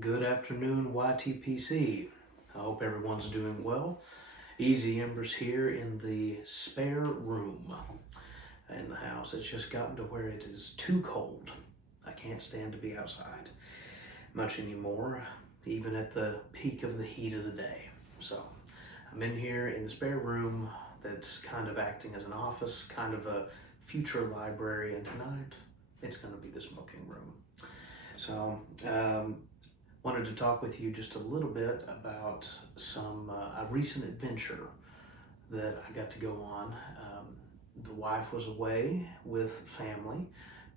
Good afternoon, YTPC. I hope everyone's doing well. Easy Embers here in the spare room in the house. It's just gotten to where it is too cold. I can't stand to be outside much anymore, even at the peak of the heat of the day. So I'm in here in the spare room that's kind of acting as an office, kind of a future library, and tonight it's going to be the smoking room. So, wanted to talk with you just a little bit about a recent adventure that I got to go on. The wife was away with family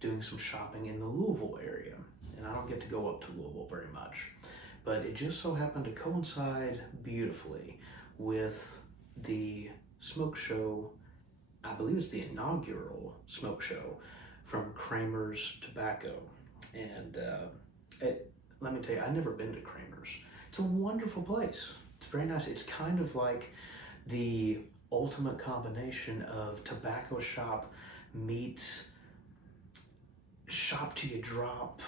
doing some shopping in the Louisville area, and I don't get to go up to Louisville very much, but it just so happened to coincide beautifully with the smoke show. I believe it's the inaugural smoke show from Kremer's Tobacco, and let me tell you, I've never been to Kremer's. It's a wonderful place. It's very nice. It's kind of like the ultimate combination of tobacco shop meets shop till you drop,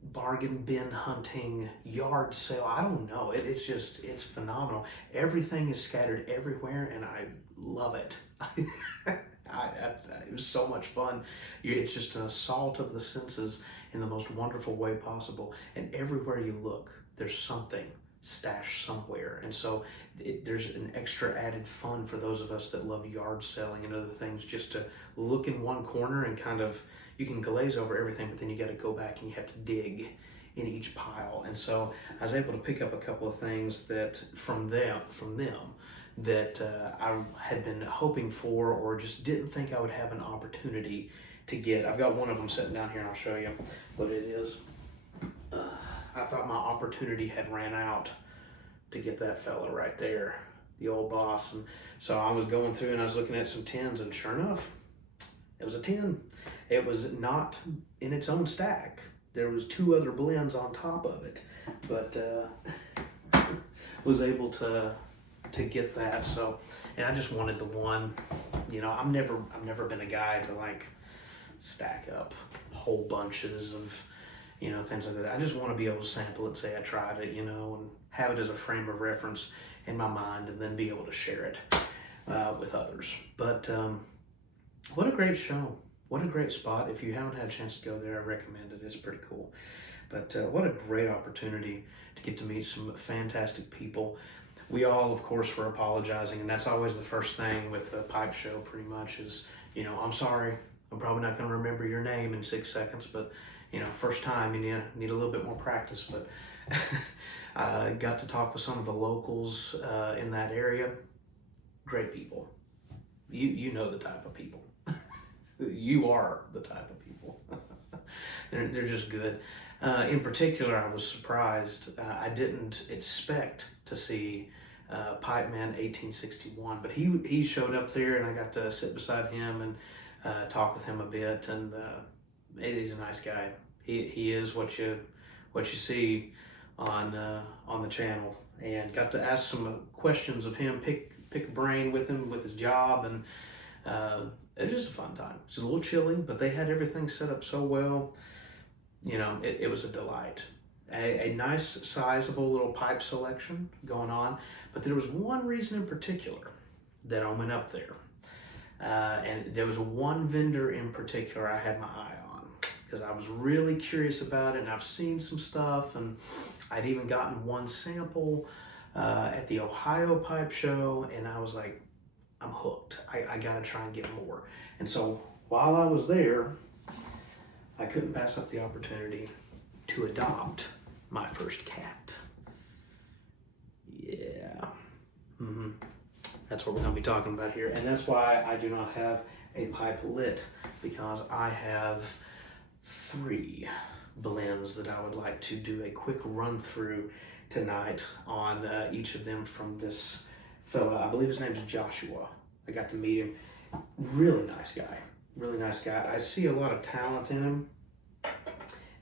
bargain bin hunting, yard sale. I don't know. It's phenomenal. Everything is scattered everywhere, and I love it. It was so much fun. It's just an assault of the senses in the most wonderful way possible. And everywhere you look, there's something stashed somewhere. And so there's an extra added fun for those of us that love yard selling and other things, just to look in one corner and kind of, you can glaze over everything, but then you got to go back and you have to dig in each pile. And so I was able to pick up a couple of things that from them that I had been hoping for, or just didn't think I would have an opportunity to get. I've got one of them sitting down here, and I'll show you what it is. I thought my opportunity had ran out to get that fella right there, the old boss. And so I was going through and I was looking at some tins, and sure enough, it was a tin. It was not in its own stack. There was two other blends on top of it, but was able to get that. So, and I just wanted the one. You know, I've never been a guy to like stack up whole bunches of, you know, things like that. I just want to be able to sample it and say I tried it, you know, and have it as a frame of reference in my mind, and then be able to share it with others. But what a great show. What a great spot. If you haven't had a chance to go there, I recommend it. It's pretty cool. But what a great opportunity to get to meet some fantastic people. We all, of course, were apologizing, and that's always the first thing with a pipe show, pretty much, is, you know, I'm sorry, I'm probably not going to remember your name in 6 seconds, but, you know, first time, you need a little bit more practice. But I got to talk with some of the locals in that area. Great people. You know the type of people. You are the type of people. They're just good. In particular, I was surprised. I didn't expect to see Pipe Man 1861, but he showed up there, and I got to sit beside him and talk with him a bit. And he's a nice guy. He is what you see on the channel, and got to ask some questions of him, pick a brain with him with his job, and it was just a fun time. It's a little chilly, but they had everything set up so well. You know, it was a delight. A nice, sizable little pipe selection going on, but there was one reason in particular that I went up there. And there was one vendor in particular I had my eye on, because I was really curious about it, and I've seen some stuff, and I'd even gotten one sample at the Ohio Pipe Show, and I was like, I'm hooked. I gotta try and get more. And so while I was there, I couldn't pass up the opportunity to adopt my first cat. Yeah. That's what we're gonna be talking about here. And that's why I do not have a pipe lit, because I have 3 blends that I would like to do a quick run through tonight on each of them from this fella. I believe his name is Joshua. I got to meet him. Really nice guy. Really nice guy. I see a lot of talent in him.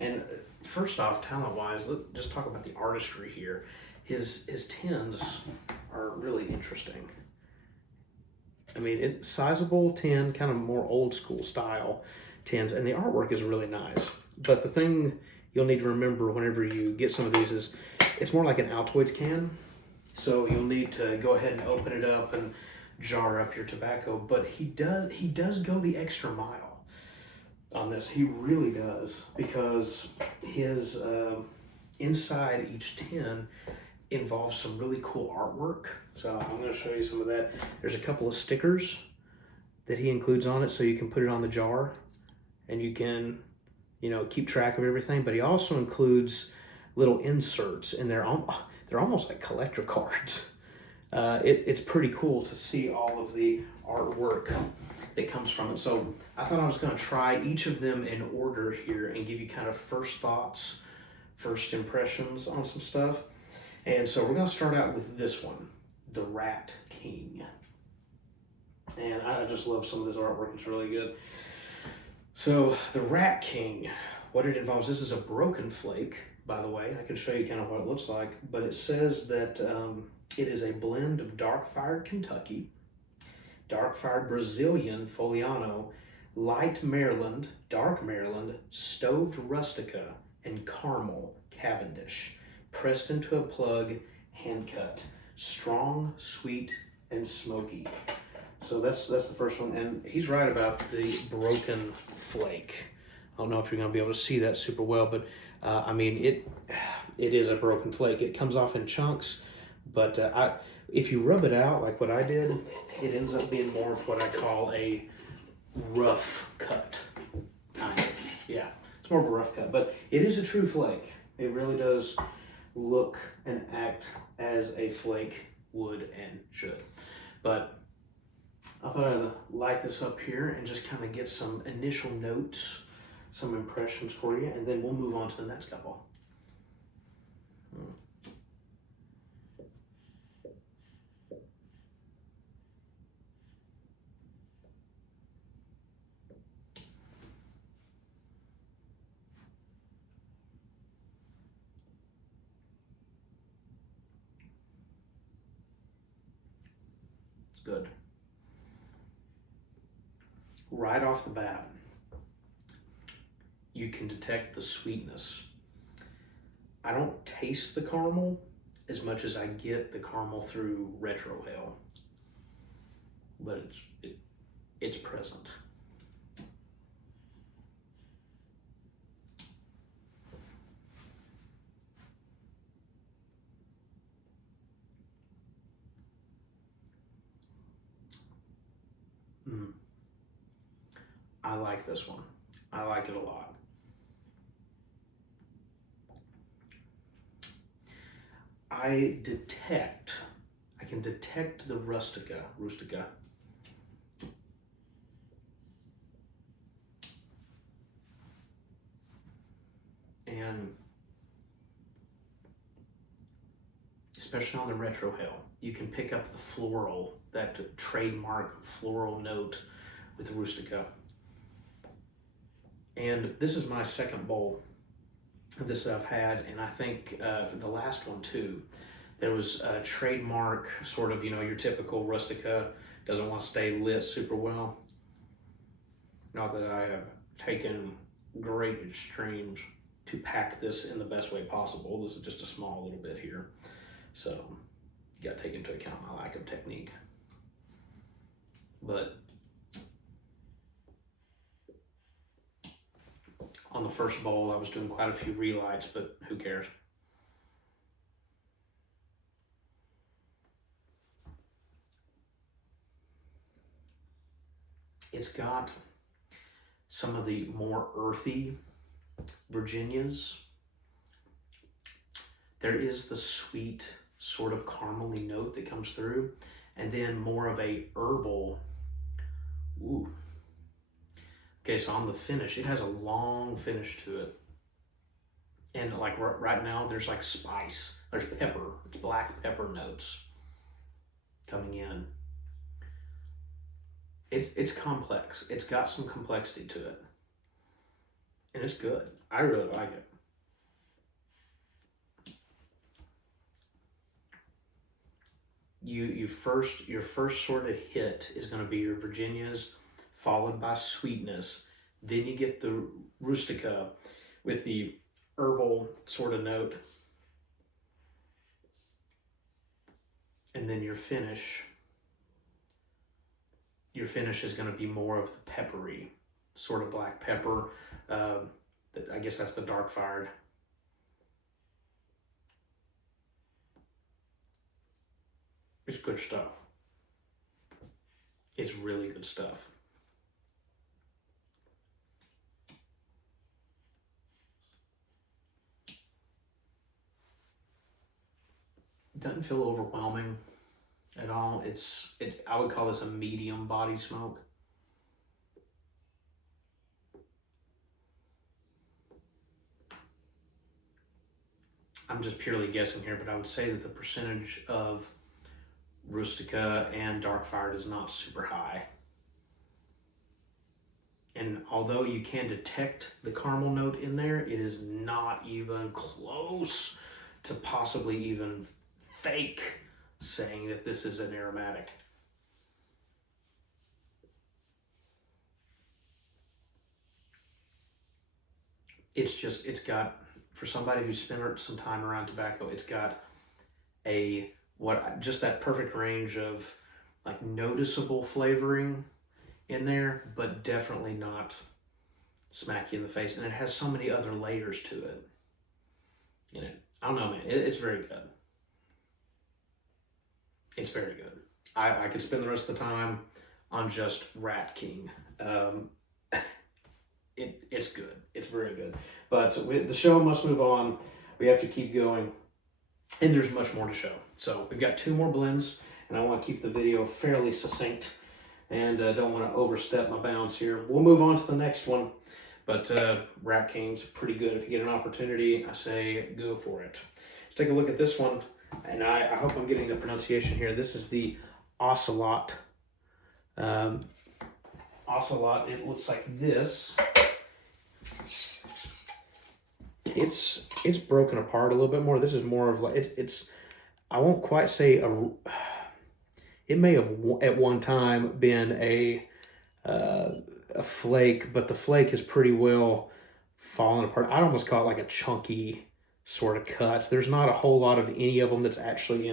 And first off, talent-wise, let's just talk about the artistry here. His tins are really interesting. I mean, it's sizable tin, kind of more old school style tins, and the artwork is really nice. But the thing you'll need to remember whenever you get some of these is it's more like an Altoids can. So you'll need to go ahead and open it up and jar up your tobacco. But he does go the extra mile on this. He really does, because his inside each tin involves some really cool artwork. So I'm going to show you some of that. There's a couple of stickers that he includes on it, so you can put it on the jar and you can, you know, keep track of everything. But he also includes little inserts, and they're almost like collector cards. It's pretty cool to see all of the artwork that comes from it. So I thought I was going to try each of them in order here and give you kind of first thoughts, first impressions on some stuff. And so we're going to start out with this one, the Rat King. And I just love some of this artwork. It's really good. So the Rat King, what it involves, this is a broken flake, by the way. I can show you kind of what it looks like, but it says that it is a blend of dark-fired Kentucky, dark-fired Brazilian Foliano, light Maryland, dark Maryland, stoved Rustica, and caramel Cavendish, pressed into a plug, hand cut, strong, sweet, and smoky. So that's the first one, and he's right about the broken flake. I don't know if you're going to be able to see that super well, but I mean, it is a broken flake. It comes off in chunks, but if you rub it out like what I did, it ends up being more of what I call a rough cut, kind of. Yeah, it's more of a rough cut, but it is a true flake. It really does look and act as a flake would and should. But I thought I'd light this up here and just kind of get some initial notes, some impressions for you, and then we'll move on to the next couple. It's good. Right off the bat, you can detect the sweetness. I don't taste the caramel as much as I get the caramel through retrohale, but it's present. I like this one. I like it a lot. I can detect the rustica. And especially on the retrohale, you can pick up the floral, that trademark floral note with rustica. And this is my second bowl of this that I've had, and I think for the last one too, there was a trademark sort of, you know, your typical rustica, doesn't want to stay lit super well. Not that I have taken great extremes to pack this in the best way possible. This is just a small little bit here. So you got to take into account my lack of technique. But on the first bowl, I was doing quite a few relights, but who cares? It's got some of the more earthy Virginias. There is the sweet sort of caramely note that comes through, and then more of a herbal. Ooh. Okay, so on the finish, it has a long finish to it. And like right now, there's like spice, there's pepper, it's black pepper notes coming in. It's complex. It's got some complexity to it. And it's good. I really like it. Your first sort of hit is going to be your Virginias, followed by sweetness. Then you get the rustica with the herbal sort of note. And then your finish is going to be more of the peppery, sort of black pepper. I guess that's the dark fired. It's good stuff. It's really good stuff. Doesn't feel overwhelming at all. I would call this a medium body smoke. I'm just purely guessing here, but I would say that the percentage of Rustica and dark fired is not super high. And although you can detect the caramel note in there, it is not even close to possibly even fake saying that this is an aromatic. It's got, for somebody who's spent some time around tobacco, it's got just that perfect range of like noticeable flavoring in there, but definitely not smack you in the face. And it has so many other layers to it. You know, I don't know, man. It's very good. It's very good. I could spend the rest of the time on just Rat King. It's good. It's very good. But the show must move on. We have to keep going. And there's much more to show. So we've got 2 more blends, and I want to keep the video fairly succinct and don't want to overstep my bounds here. We'll move on to the next one. But Rat King's pretty good. If you get an opportunity, I say go for it. Let's take a look at this one. And I hope I'm getting the pronunciation here. This is the Ocelot. Ocelot, it looks like this. It's broken apart a little bit more. This is more of like, it's I won't quite say it may have at one time been a flake, but the flake is pretty well fallen apart. I'd almost call it like a chunky sort of cut. There's not a whole lot of any of them that's actually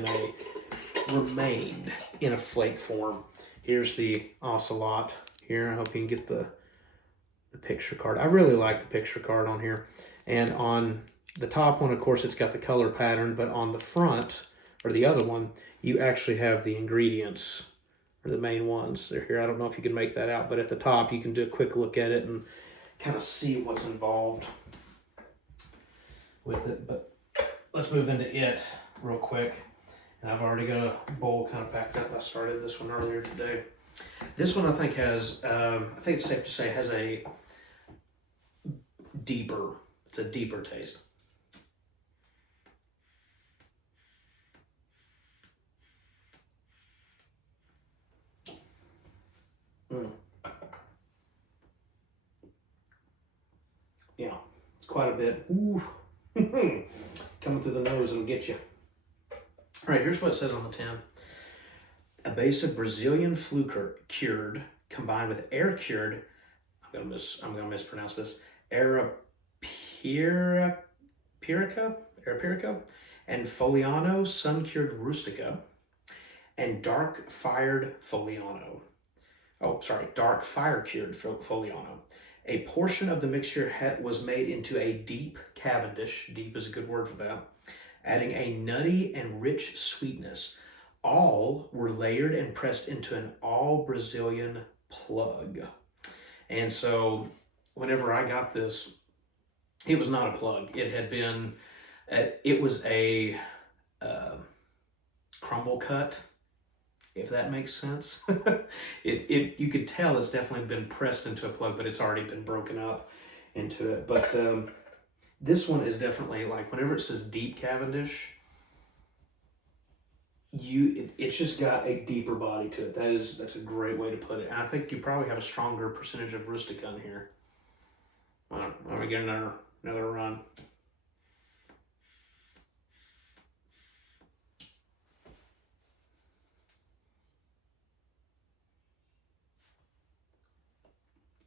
remained in a flake form. Here's the Ocelot here. I hope you can get the picture card. I really like the picture card on here. And on the top one, of course, it's got the color pattern, but on the front, or the other one, you actually have the ingredients, or the main ones. They're here. I don't know if you can make that out, but at the top, you can do a quick look at it and kind of see what's involved with it. But let's move into it real quick. And I've already got a bowl kind of packed up. I started this one earlier today. This one I think has, I think it's safe to say, has a deeper taste. Yeah, it's quite a bit. Ooh. Coming through the nose, it'll get you. All right, here's what it says on the tin. A base of Brazilian flue cured combined with air cured, I'm gonna mispronounce this, Arapiraca, and Foliano sun cured Rustica, and dark fire cured Foliano. A portion of the mixture was made into a deep Cavendish. Deep is a good word for that. Adding a nutty and rich sweetness. All were layered and pressed into an all Brazilian plug. And so whenever I got this, it was not a plug. It had been, it was a crumble cut, if that makes sense. You could tell it's definitely been pressed into a plug, but it's already been broken up into it. But this one is definitely, like, whenever it says deep Cavendish, it's just got a deeper body to it. That's a great way to put it. And I think you probably have a stronger percentage of Rustica in here. Well, let me get another run.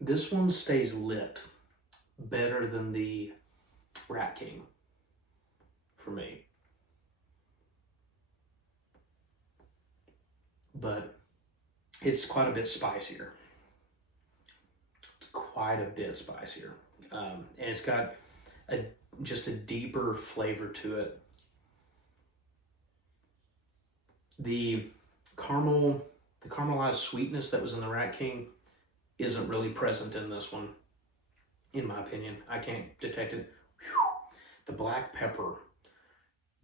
This one stays lit better than the Rat King for me. But it's quite a bit spicier. It's quite a bit spicier. And it's got just a deeper flavor to it. The caramelized sweetness that was in the Rat King isn't really present in this one, in my opinion. I can't detect it. The black pepper,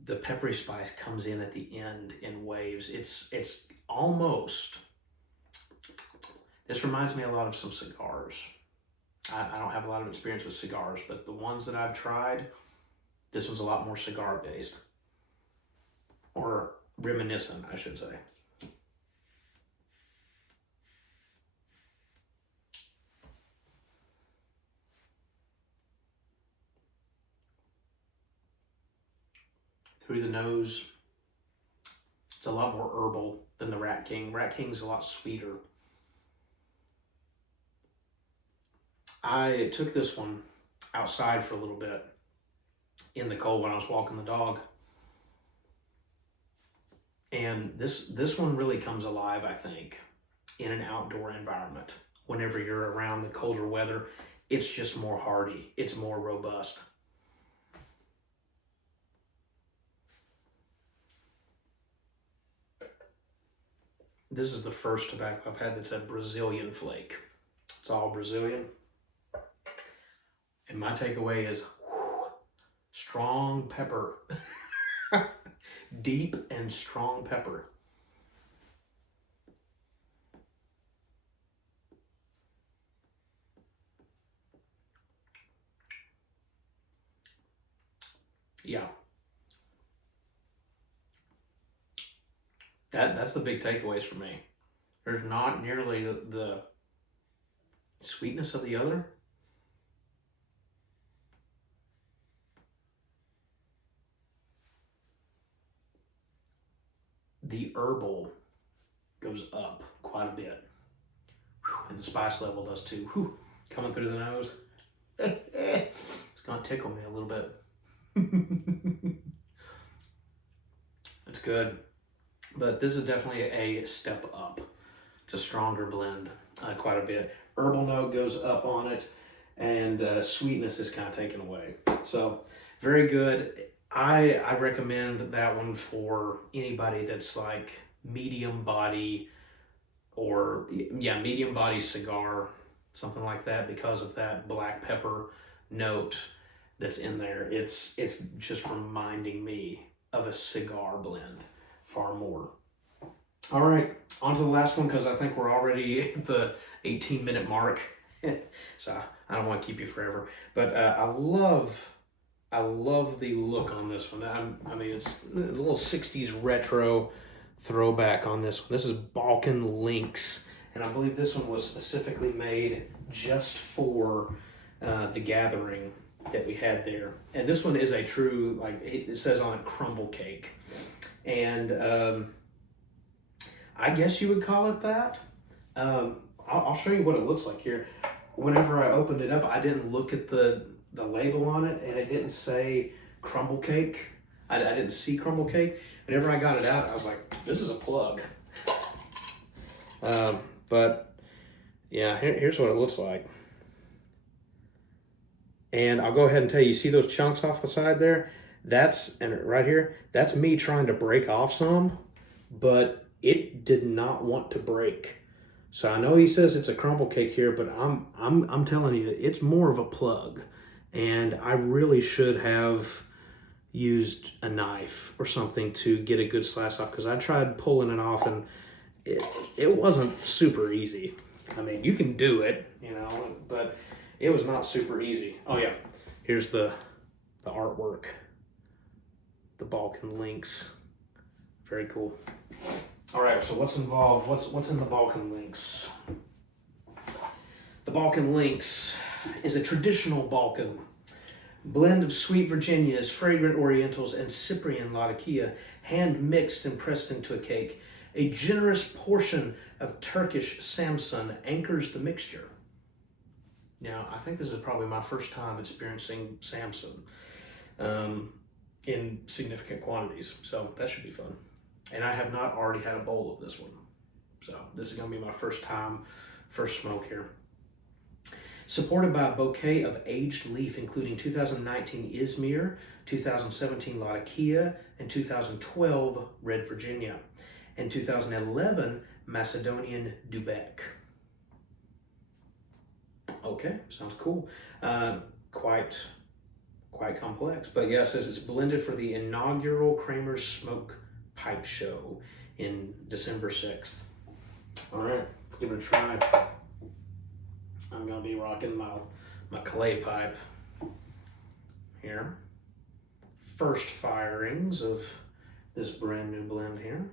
the peppery spice comes in at the end in waves. It's almost, this reminds me a lot of some cigars. I don't have a lot of experience with cigars, but the ones that I've tried, this one's a lot more cigar based, or reminiscent, I should say. Through the nose, it's a lot more herbal than the Rat King. Rat King's a lot sweeter. I took this one outside for a little bit in the cold when I was walking the dog. And this one really comes alive, I think, in an outdoor environment. Whenever you're around the colder weather, it's just more hardy. It's more robust. This is the first tobacco I've had that's a Brazilian flake. It's all Brazilian. And my takeaway is strong pepper. Deep and strong pepper. Yeah. That's the big takeaways for me. There's not nearly the sweetness of the other. The herbal goes up quite a bit. And the spice level does too. Coming through the nose. It's gonna tickle me a little bit. It's good. But this is definitely a step up. It's a stronger blend, quite a bit. Herbal note goes up on it, and sweetness is kind of taken away. So, very good. I recommend that one for anybody that's like medium body, or medium body cigar, something like that, because of that black pepper note that's in there. It's just reminding me of a cigar blend far more. All right, on to the last one, because I think we're already at the 18-minute mark. So I don't want to keep you forever. But I love the look on this one. I mean, it's a little 60s retro throwback on this one. This is Balkan Lynx, and I believe this one was specifically made just for the gathering that we had there. And this one is a true, like it says on it, crumble cake. And I guess you would call it that. I'll show you what it looks like here. Whenever I opened it up, I didn't look at the label on it, and it didn't say crumble cake. I didn't see crumble cake. Whenever I got it out, I was like, this is a plug. But yeah, here's what it looks like. And I'll go ahead and tell you, see those chunks off the side there? And right here, that's me trying to break off some, but it did not want to break. So I know he says it's a crumble cake here, but I'm telling you, it's more of a plug. And I really should have used a knife or something to get a good slice off, because I tried pulling it off and it wasn't super easy. I mean, you can do it, but it was not super easy. Oh yeah, here's the artwork. The Balkan Lynx. Very cool. All right, so what's involved? What's in the Balkan Lynx? The Balkan Lynx is a traditional Balkan blend of sweet Virginias, fragrant Orientals, and Cyprian Latakia, hand mixed and pressed into a cake. A generous portion of Turkish Samsun anchors the mixture. Now, I think this is probably my first time experiencing Samsun. in significant quantities. So that should be fun. And I have not already had a bowl of this one. So this is gonna be my first smoke here. Supported by a bouquet of aged leaf, including 2019 Izmir, 2017 Latakia, and 2012 Red Virginia, and 2011 Macedonian Dubec. Okay, sounds cool. Quite complex, but yeah, it says it's blended for the inaugural Kremer's Smoke Pipe Show in December 6th. All right, let's give it a try. I'm gonna be rocking my clay pipe here. First firings of this brand new blend here.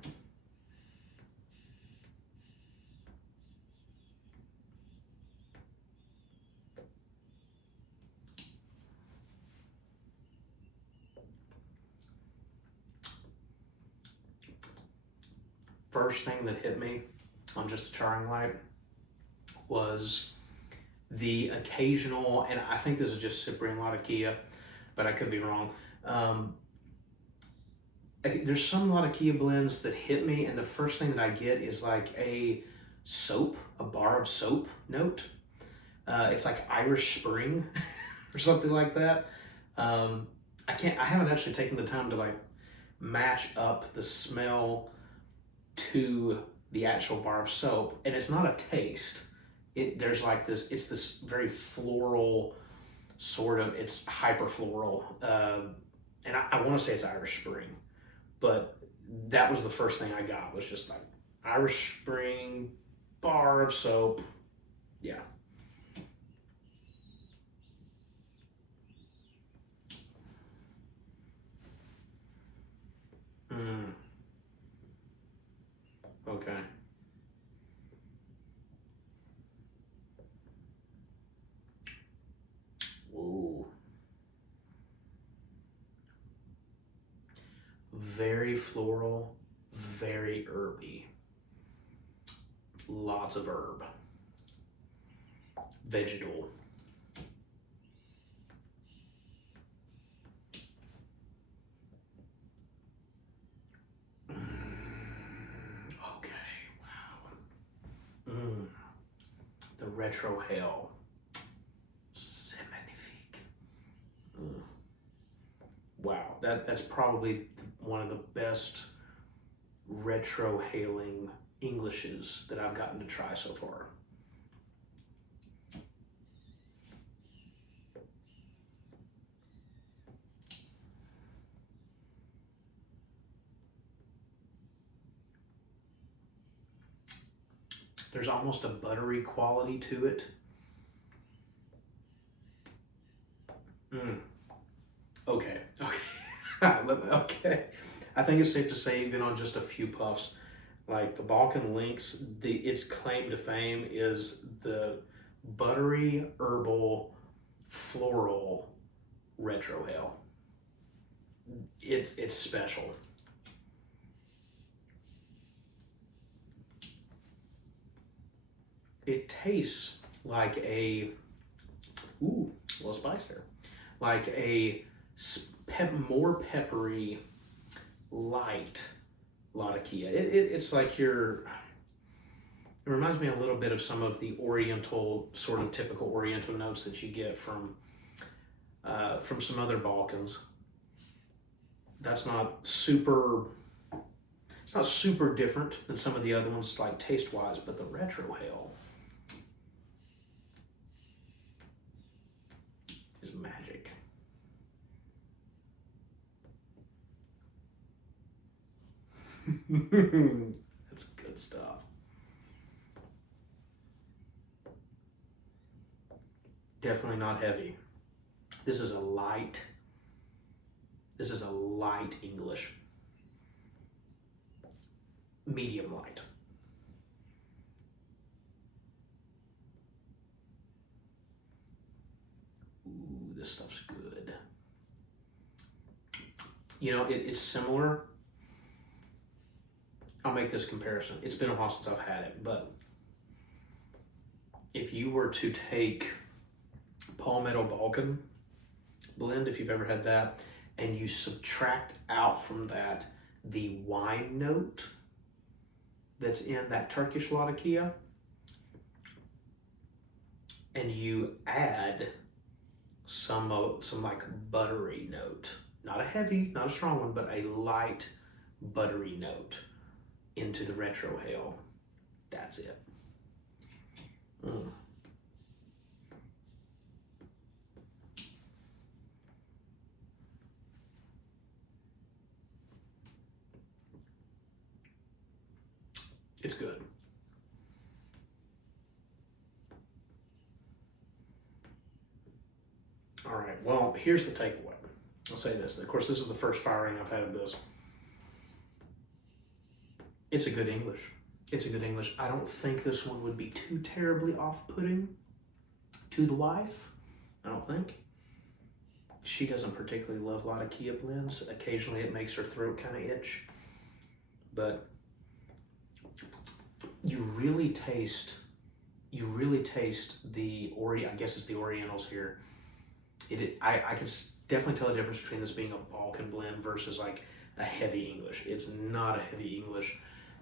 First thing that hit me on just a charring light was the occasional, and I think this is just Cyprian Latakia, but I could be wrong. There's some Latakia blends that hit me, and the first thing that I get is like a bar of soap note. It's like Irish Spring or something like that. I haven't actually taken the time to like match up the smell to the actual bar of soap, and it's not a taste. There's like this, it's this very floral sort of, it's hyper floral, and I want to say it's Irish Spring, but that was the first thing I got, was just like Irish Spring, bar of soap. Yeah. Okay. Ooh. Very floral, very herby. Lots of herb. Vegetal. The retro hail. C'est magnifique. Wow, that's probably one of the best retro hailing Englishes that I've gotten to try so far. There's almost a buttery quality to it. Okay. Okay. I think it's safe to say, even on just a few puffs, like the Balkan Lynx, its claim to fame is the buttery, herbal, floral retro hail. It's special. It tastes like a, ooh, a little spice there, like a more peppery, light Latakia. It's like it reminds me a little bit of some of the Oriental, sort of typical Oriental notes that you get from some other Balkans. That's not super, it's not super different than some of the other ones, like taste-wise, but the retro hail is magic. That's good stuff. Definitely not heavy. This is a light English. Medium light. Ooh, this stuff's good. You know, it's similar. I'll make this comparison. It's been a while since I've had it, but if you were to take Palmetto Balkan blend, if you've ever had that, and you subtract out from that the wine note that's in that Turkish Latakia, and you add some like buttery note, not a heavy, not a strong one, but a light buttery note into the retrohale. That's it. It's good. All right, well, here's the takeaway. I'll say this. Of course, this is the first firing I've had of this. It's a good English. It's a good English. I don't think this one would be too terribly off-putting to the wife. I don't think. She doesn't particularly love Latakia blends. Occasionally it makes her throat kind of itch. But you really taste the I guess it's the Orientals here. I can definitely tell the difference between this being a Balkan blend versus like a heavy English. It's not a heavy English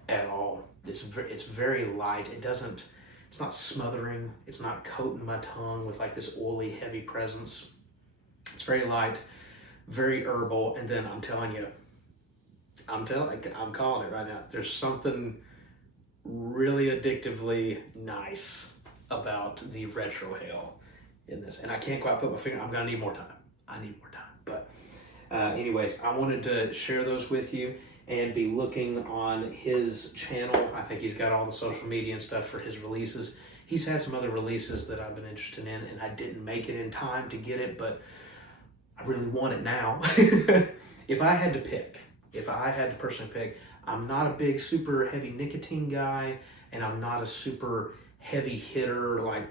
at all. It's very light. It's not smothering. It's not coating my tongue with like this oily, heavy presence. It's very light, very herbal, and then I'm calling it right now. There's something really addictively nice about the retrohale in this, and I can't quite put my finger. I'm gonna need more time. I need more time. But anyways, I wanted to share those with you and be looking on his channel. I think he's got all the social media and stuff for his releases. He's had some other releases that I've been interested in, and I didn't make it in time to get it, but I really want it now. If I had to personally pick, I'm not a big super heavy nicotine guy, and I'm not a super heavy hitter, like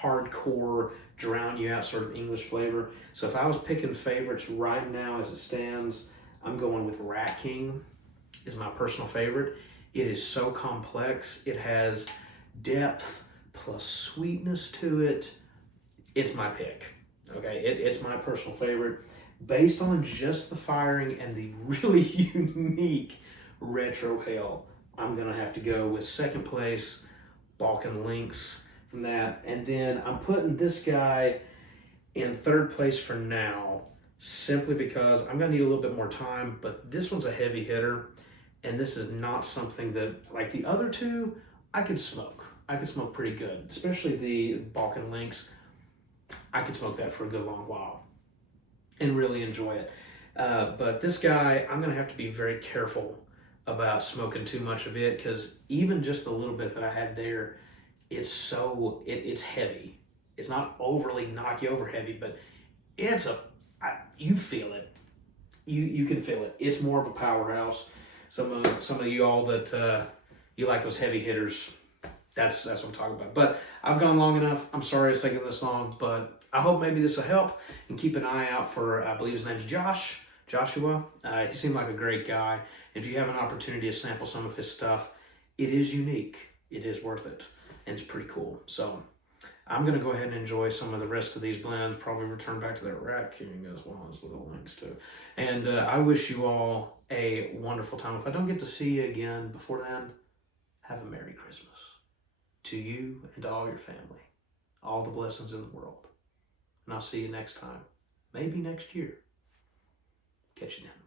hardcore, drown you out sort of English flavor. So if I was picking favorites right now as it stands, I'm going with Rat King is my personal favorite. It is so complex. It has depth plus sweetness to it. It's my pick. Okay, it's my personal favorite based on just the firing and the really unique retrohale. I'm gonna have to go with second place, Balkan Lynx from that, and then I'm putting this guy in third place for now, simply because I'm gonna need a little bit more time, but this one's a heavy hitter, and this is not something that, like the other two, I could smoke. I could smoke pretty good, especially the Balkan Lynx. I could smoke that for a good long while and really enjoy it. But this guy, I'm gonna have to be very careful about smoking too much of it, because even just the little bit that I had there, it's heavy. It's not overly knock you over heavy, but you feel it. You can feel it. It's more of a powerhouse. Some of you all that you like those heavy hitters, that's what I'm talking about. But I've gone long enough. I'm sorry it's taking this long, but I hope maybe this will help. And keep an eye out for, I believe his name's Joshua. He seemed like a great guy. If you have an opportunity to sample some of his stuff, it is unique. It is worth it. And it's pretty cool. So I'm going to go ahead and enjoy some of the rest of these blends. Probably return back to that Rat King as well as Little Lynx too. And I wish you all a wonderful time. If I don't get to see you again before then, have a Merry Christmas to you and to all your family. All the blessings in the world. And I'll see you next time. Maybe next year. Catch you then.